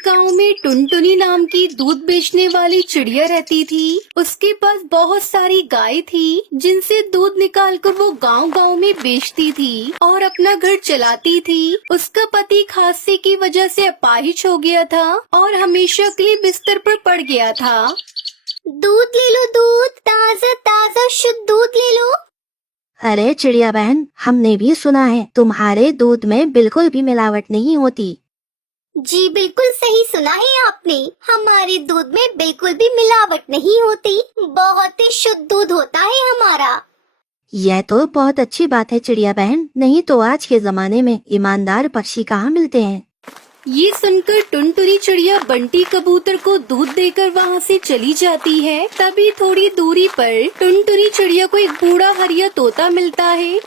एक गांव में टुनटुनी नाम की दूध बेचने वाली चिड़िया रहती थी। उसके पास बहुत सारी गाय थी जिनसे दूध निकालकर वो गांव-गांव में बेचती थी और अपना घर चलाती थी। उसका पति खांसी की वजह से अपाहिज हो गया था और हमेशा के लिए बिस्तर पर पड़ गया था। दूध ले लो, दूध ताजा ताजा शुद्ध दूध ले लो। अरे चिड़िया बहन, हमने भी सुना है तुम्हारे दूध में बिल्कुल भी मिलावट नहीं होती। जी बिल्कुल सही सुना है आपने, हमारे दूध में बिल्कुल भी मिलावट नहीं होती, बहुत ही शुद्ध दूध होता है हमारा। यह तो बहुत अच्छी बात है चिड़िया बहन, नहीं तो आज के जमाने में ईमानदार पक्षी कहाँ मिलते हैं। ये सुनकर टुनटुनी चिड़िया बंटी कबूतर को दूध देकर वहाँ से चली जाती है। तभी थोड़ी दूरी पर टुनटुनी चिड़िया को एक बूढ़ा हरिया तोता मिलता है।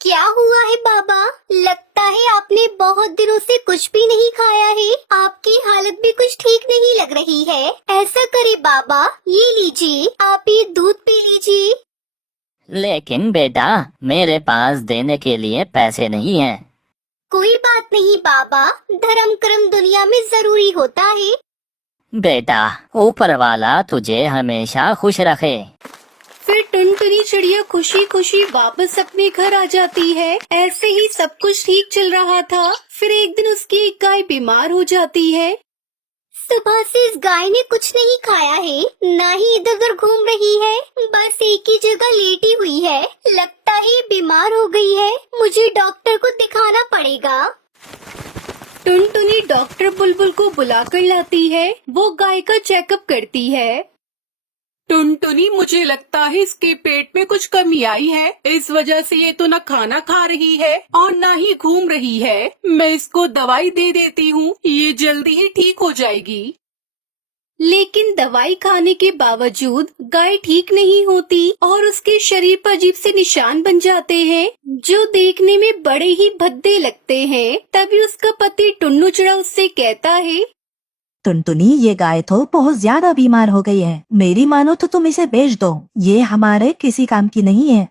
क्या हुआ है बाबा? लगता है आपने बहुत दिनों से कुछ भी नहीं खाया है, आपकी हालत भी कुछ ठीक नहीं लग रही है। ऐसा करे बाबा, ये लीजिए, आप ये दूध पी लीजिए। लेकिन बेटा, मेरे पास देने के लिए पैसे नहीं हैं। कोई बात नहीं बाबा, धर्म कर्म दुनिया में जरूरी होता है। बेटा, ऊपर वाला तुझे हमेशा खुश रखे। फिर टुनटुनी चिड़िया खुशी खुशी वापस अपने घर आ जाती है। ऐसे ही सब कुछ ठीक चल रहा था। फिर एक दिन उसकी एक गाय बीमार हो जाती है। सुबह से इस गाय ने कुछ नहीं खाया है, ना ही इधर उधर घूम रही है, बस एक ही जगह लेटी हुई है। लगता है बीमार हो गई है, मुझे डॉक्टर को दिखाना पड़ेगा। टुनटुनी डॉक्टर बुलबुल को बुलाकर लाती है। वो गाय का चेकअप करती है। टुनटुनी, मुझे लगता है इसके पेट में कुछ कमी आई है, इस वजह से ये तो न खाना खा रही है और न ही घूम रही है। मैं इसको दवाई दे देती हूँ, ये जल्दी ही ठीक हो जाएगी। लेकिन दवाई खाने के बावजूद गाय ठीक नहीं होती और उसके शरीर पर अजीब से निशान बन जाते हैं जो देखने में बड़े ही भद्दे लगते हैं। तभी उसका पति टुन्नू चिड़ा उससे कहता है, टुनटुनी, ये गाय तो बहुत ज्यादा बीमार हो गई है, मेरी मानो तो तुम इसे बेच दो, ये हमारे किसी काम की नहीं है।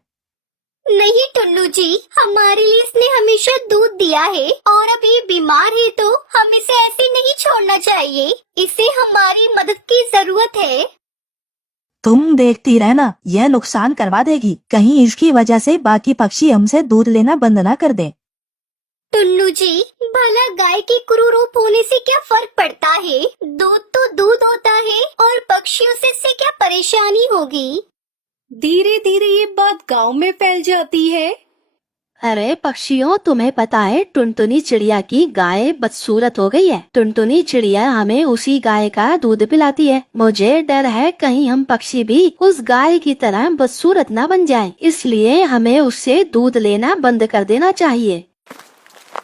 नहीं टुन्नू जी, हमारे लिए इसने हमेशा दूध दिया है और अब ये बीमार है तो हम इसे ऐसे नहीं छोड़ना चाहिए, इसे हमारी मदद की जरूरत है। तुम देखती रहना, यह नुकसान करवा देगी, कहीं इसकी वजह से बाकी पक्षी हमसे दूध लेना बंद ना कर दे। टुन्नू जी, भला गाय के क्रूररूप होने से क्या फर्क पड़ता है? दूध तो दूध होता है और पक्षियों से इससे क्या परेशानी होगी? धीरे धीरे ये बात गांव में फैल जाती है। अरे पक्षियों, तुम्हें पता है टुनटुनी चिड़िया की गाय बदसूरत हो गई है। टुनटुनी चिड़िया हमें उसी गाय का दूध पिलाती है। मुझे डर है कहीं हम पक्षी भी उस गाय की तरह बदसूरत न बन जाएं, इसलिए हमें उससे दूध लेना बंद कर देना चाहिए।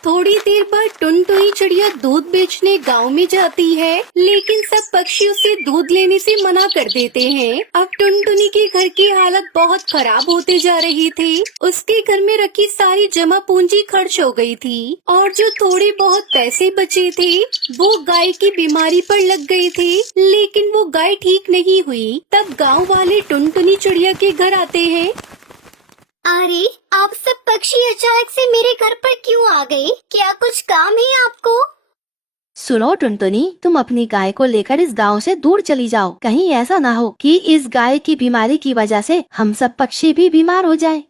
थोड़ी देर बाद टुनटुनी चिड़िया दूध बेचने गांव में जाती है, लेकिन सब पक्षी उसे दूध लेने से मना कर देते हैं। अब टुनटुनी के घर की हालत बहुत खराब होते जा रही थी। उसके घर में रखी सारी जमा पूंजी खर्च हो गई थी और जो थोड़े बहुत पैसे बचे थे वो गाय की बीमारी पर लग गए थे, लेकिन वो गाय ठीक नहीं हुई। तब गाँव वाले टुनटुनी चिड़िया के घर आते हैं। अरे, आप सब पक्षी अचानक से मेरे घर पर क्यों आ गए? क्या कुछ काम है आपको? सुनो टुनटुनी, तुम अपनी गाय को लेकर इस गांव से दूर चली जाओ। कहीं ऐसा ना हो कि इस गाय की बीमारी की वजह से हम सब पक्षी भी बीमार हो जाएं।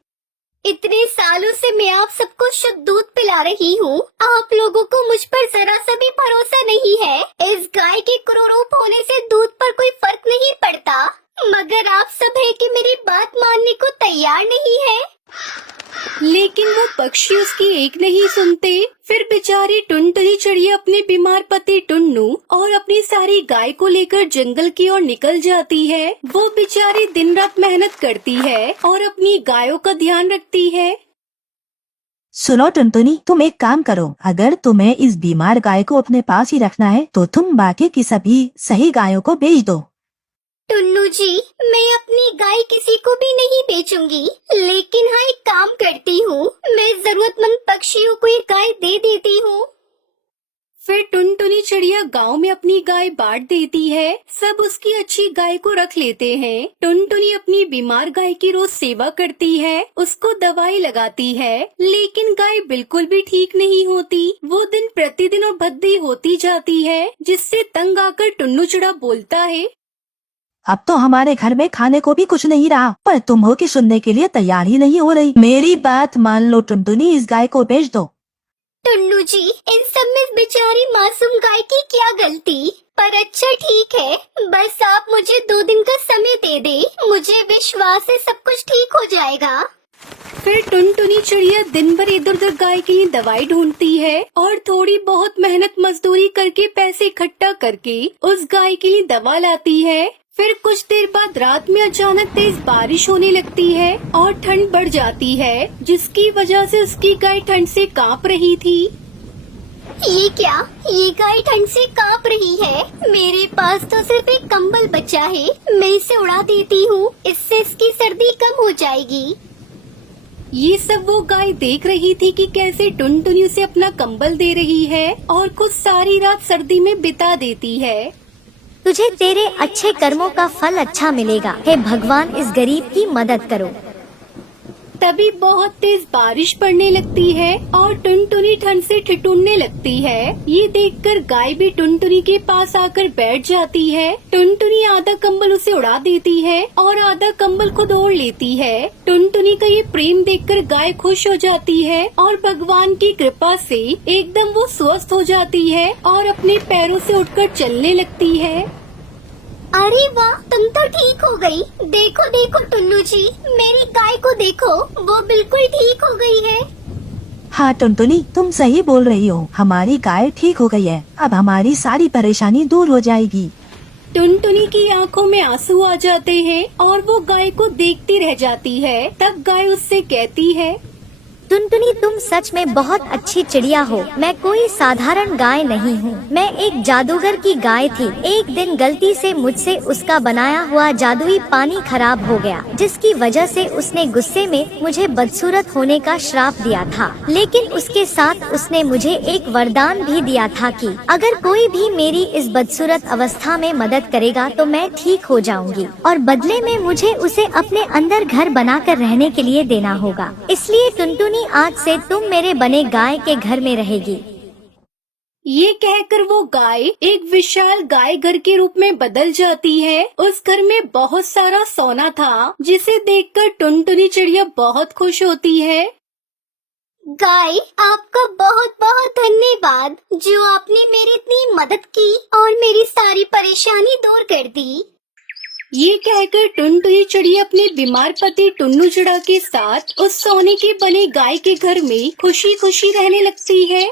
इतने सालों से मैं आप सबको शुद्ध दूध पिला रही हूँ, आप लोगों को मुझ पर जरा सा भी भरोसा नहीं है। इस गाय के क्रूररूप होने से दूध पर कोई फर्क नहीं पड़ता, मगर आप सब है कि मेरी बात मानने को तैयार नहीं है। लेकिन वो पक्षी उसकी एक नहीं सुनते। फिर बेचारी टुनटुनी चिड़िया अपने बीमार पति टुन्नू और अपनी सारी गाय को लेकर जंगल की ओर निकल जाती है। वो बेचारी दिन रात मेहनत करती है और अपनी गायों का ध्यान रखती है। सुनो टुनटुनी, तुम एक काम करो, अगर तुम्हें इस बीमार गाय को अपने पास ही रखना है तो तुम बाकी की सभी सही गायों को बेच दो। टुन्नू जी, मैं अपनी गाय किसी को भी नहीं बेचूंगी, लेकिन हाँ एक काम करती हूँ, मैं जरूरतमंद पक्षियों को एक गाय दे देती हूँ। फिर टुनटुनी चिड़िया गांव में अपनी गाय बांट देती है। सब उसकी अच्छी गाय को रख लेते हैं। टुनटुनी अपनी बीमार गाय की रोज सेवा करती है, उसको दवाई लगाती है, लेकिन गाय बिल्कुल भी ठीक नहीं होती। वो दिन प्रतिदिन और भद्दी होती जाती है, जिससे तंग आकर टुन्नू चिड़ा बोलता है, अब तो हमारे घर में खाने को भी कुछ नहीं रहा, पर तुम हो कि सुनने के लिए तैयार ही नहीं हो रही। मेरी बात मान लो टुनटुनी, इस गाय को बेच दो। टुन्नू जी, इन सब में बेचारी मासूम गाय की क्या गलती। पर अच्छा ठीक है, बस आप मुझे 2 दिन का समय दे दे, मुझे विश्वास है सब कुछ ठीक हो जाएगा। फिर टुनटुनी चिड़िया दिन भर इधर उधर गाय के लिए दवाई ढूंढती है और थोड़ी बहुत मेहनत मजदूरी करके पैसे इकट्ठा करके उस गाय के लिए दवा लाती है। फिर कुछ देर बाद रात में अचानक तेज बारिश होने लगती है और ठंड बढ़ जाती है, जिसकी वजह से उसकी गाय ठंड से कांप रही थी। ये क्या, ये गाय ठंड से कांप रही है। मेरे पास तो सिर्फ एक कंबल बचा है, मैं इसे उड़ा देती हूँ, इससे इसकी सर्दी कम हो जाएगी। ये सब वो गाय देख रही थी कि कैसे टुनटुनी उसे अपना कंबल दे रही है और कुछ सारी रात सर्दी में बिता देती है। तुझे तेरे अच्छे कर्मों का फल अच्छा मिलेगा। हे भगवान, इस गरीब की मदद करो। तभी बहुत तेज बारिश पड़ने लगती है और टुनटुनी ठंड से ठिठुरने लगती है। ये देखकर गाय भी टुनटुनी के पास आकर बैठ जाती है। टुनटुनी आधा कंबल उसे उड़ा देती है और आधा कंबल खुद ओढ़ लेती है। टुनटुनी का ये प्रेम देखकर गाय खुश हो जाती है और भगवान की कृपा से एकदम वो स्वस्थ हो जाती है और अपने पैरों से उठकर चलने लगती है। अरे वाह, तुम तो ठीक हो गई। देखो देखो टुन्नू जी, मेरी गाय को देखो, वो बिल्कुल ठीक हो गई है। हाँ टुनटुनी, तुम सही बोल रही हो, हमारी गाय ठीक हो गई है। अब हमारी सारी परेशानी दूर हो जाएगी। टुनटुनी की आंखों में आंसू आ जाते हैं और वो गाय को देखती रह जाती है। तब गाय उससे कहती है, टुनटुनी, तुम सच में बहुत अच्छी चिड़िया हो। मैं कोई साधारण गाय नहीं हूँ, मैं एक जादूगर की गाय थी। एक दिन गलती से मुझसे उसका बनाया हुआ जादुई पानी खराब हो गया, जिसकी वजह से उसने गुस्से में मुझे बदसूरत होने का श्राप दिया था। लेकिन उसके साथ उसने मुझे एक वरदान भी दिया था कि अगर कोई भी मेरी इस बदसूरत अवस्था में मदद करेगा तो मैं ठीक हो जाऊंगी, और बदले में मुझे उसे अपने अंदर घर बनाकर रहने के लिए देना होगा। इसलिए टुनटुनी, आज से तुम मेरे बने गाय के घर में रहेगी। ये कहकर वो गाय एक विशाल गाय घर के रूप में बदल जाती है। उस घर में बहुत सारा सोना था, जिसे देखकर टुनटुनी चिड़िया बहुत खुश होती है। गाय, आपका बहुत बहुत धन्यवाद, जो आपने मेरी इतनी मदद की और मेरी सारी परेशानी दूर कर दी। ये कहकर टुनटुनी चिड़िया अपने बीमार पति टुन्नू चिड़ा के साथ उस सोने के बने गाय के घर में खुशी खुशी रहने लगती है।